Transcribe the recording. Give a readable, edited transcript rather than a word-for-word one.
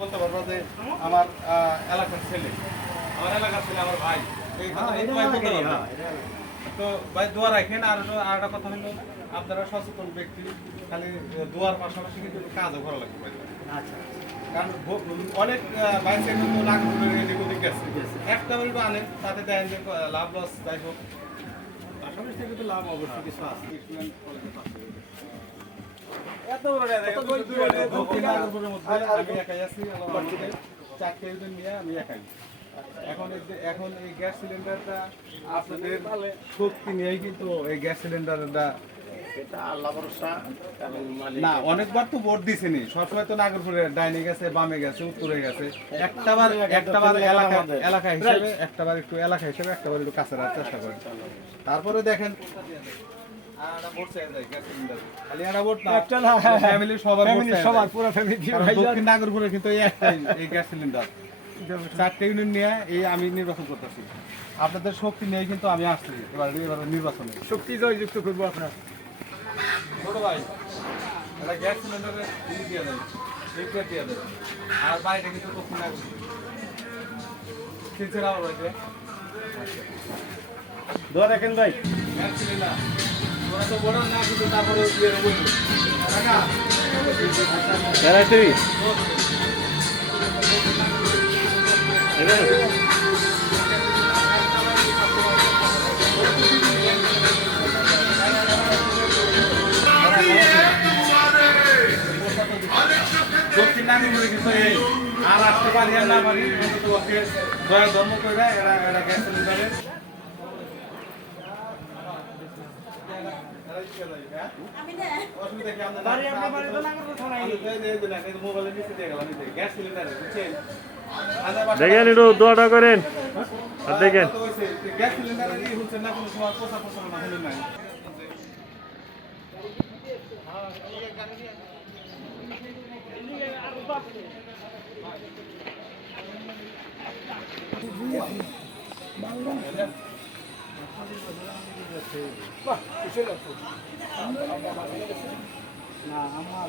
বলতে পারবো যে আমার এলাকার ছেলে আমার ভাই এই কথা ভাই বলতে পারবো। তো ভাই দোয়া রাখেন। আর একটা কথা হলো আপনারা সচেতন ব্যক্তি, খালি দোয়ার পাশাপাশি কিন্তু কাজও করা লাগবে ভাই। আচ্ছা কারণ অনেক বাইসে কিন্তু লাখ এদিক ওদিক গেছে, একটা বলবো আনেন তাতে দেন যে লাভ লস যাই হোক, পাশাপাশি থেকে তো লাভ অবশ্যই কিছু আছে। এত বড় দক্ষিণাগরের মধ্যে আমি একাই আছি, চারটে জন নিয়ে আমি একাই। এখন এই গ্যাস সিলিন্ডারটা আপনাদের শক্তি নিয়েই কিন্তু এই গ্যাস সিলিন্ডারটা না অনেকবার তো ভোট দিছেনি, সবসময় তো নাগরপুরে ডাইনে গেছে, বামে গেছে, উত্তরে গেছে, একটাবার এলাকা হিসেবে একটাবার একটু এলাকা হিসেবে একটাবার একটু কাছে রাখার চেষ্টা করেন। তারপরে দেখেন দক্ষিণ নাগরপুরে কিন্তু এই একটাই এই গ্যাস সিলিন্ডার, চারটে ইউনিট নিয়ে এই আমি নির্বাচন করতেছি। আপনাদের শক্তি নিয়ে কিন্তু আমি আসছি এবার নির্বাচনে, শক্তি জয়যুক্ত করবো আপনার ছোট ভাই। এটা গ্যাস সিলিন্ডারের দিয়ে দেয়, লিকুইড দিয়ে দেয়, আর বাড়িটা কিন্তু দক্ষিণ নাগরপুরে শিলচর আবার রয়েছে। দোয়া রাখেন ভাই। গ্যাস সিলিন্ডার ওরা তো বড় না, কিন্তু তারপরে দিয়ে দেবো টাকা দক্ষিণ নাগরপুরে কিন্তু এই আর আসতে পারি আর না পারি কিন্তু ওকে দয়া ধর্ম করে এরা গ্যাস সিলিন্ডারের অসুবিধা কি আপনাদের মোবাইলের নিচে দিয়ে গেলাম গ্যাস সিলিন্ডারে বুঝছেন। দেখেন একটু দোয়াটা করেন আর দেখেন গ্যাস সিলিন্ডারে হচ্ছে না কোনো সময় পোষা পোষা না হলে নাই। না আমার